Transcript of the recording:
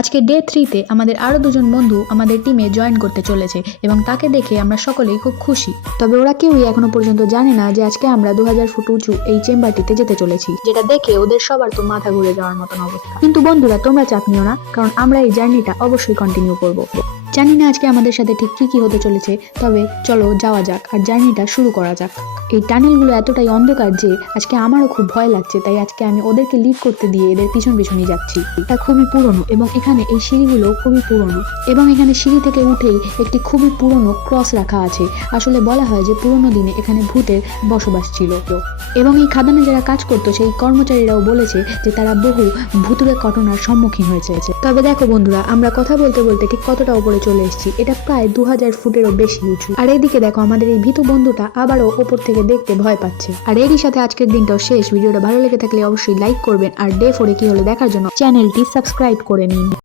আজকে ডে 3-তে আমাদের আরও দুজন বন্ধু আমাদের টিমে জয়েন করতে চলেছে এবং তাকে দেখে আমরা সকলেই খুব খুশি। তবে ওরা কেউই এখনো পর্যন্ত জানে না যে আজকে আমরা 2000 ফুট উঁচু এই চেম্বারটিতে যেতে চলেছি, যেটা দেখে ওদের সবার তো মাথা ঘুরে যাওয়ার মতন অবস্থা। কিন্তু বন্ধুরা, তোমরা চাপ নিও না, কারণ আমরা এই জার্নিটা অবশ্যই কন্টিনিউ করব। জানি না আজকে আমাদের সাথে ঠিক কি হতে চলেছে, তবে চলো যাওয়া যাক আর জার্নিটা শুরু করা যাক। এই টানেলগুলো এতটাই অন্ধকার যে আজকে আমারও খুব ভয় লাগছে, তাই আজকে আমি ওদেরকে লিড করতে দিয়ে এদের পিছন পিছনই যাচ্ছি। এটা খুবই পুরনো এবং এখানে এই সিঁড়িগুলো খুবই পুরনো, এবং এখানে সিঁড়ি থেকে উঠেই একটি খুবই পুরনো ক্রস রাখা আছে। আসলে বলা হয় যে পুরনো দিনে এখানে ভূতের বসবাস ছিল, এবং এই খাদানে যারা কাজ করতো সেই কর্মচারীরাও বলেছে যে তারা বহু ভূতুরে ঘটনার সম্মুখীন হয়েছে। তবে দেখো বন্ধুরা, আমরা কথা বলতে বলতে ঠিক কতটা উপরে চলে এসেছি। এটা প্রায় 2000 ফুটেরও বেশি উঁচু। আর এদিকে দেখো আমাদের এই ভীতু বন্ধুটা আবারও ওপর থেকে দেখতে ভয় পাচ্ছে। আর এরই সাথে আজকের দিনটাও শেষ। ভিডিওটা ভালো লেগে থাকলে অবশ্যই লাইক করবেন, আর ডে 4 কি হলো দেখার জন্য চ্যানেলটি সাবস্ক্রাইব করে নিন।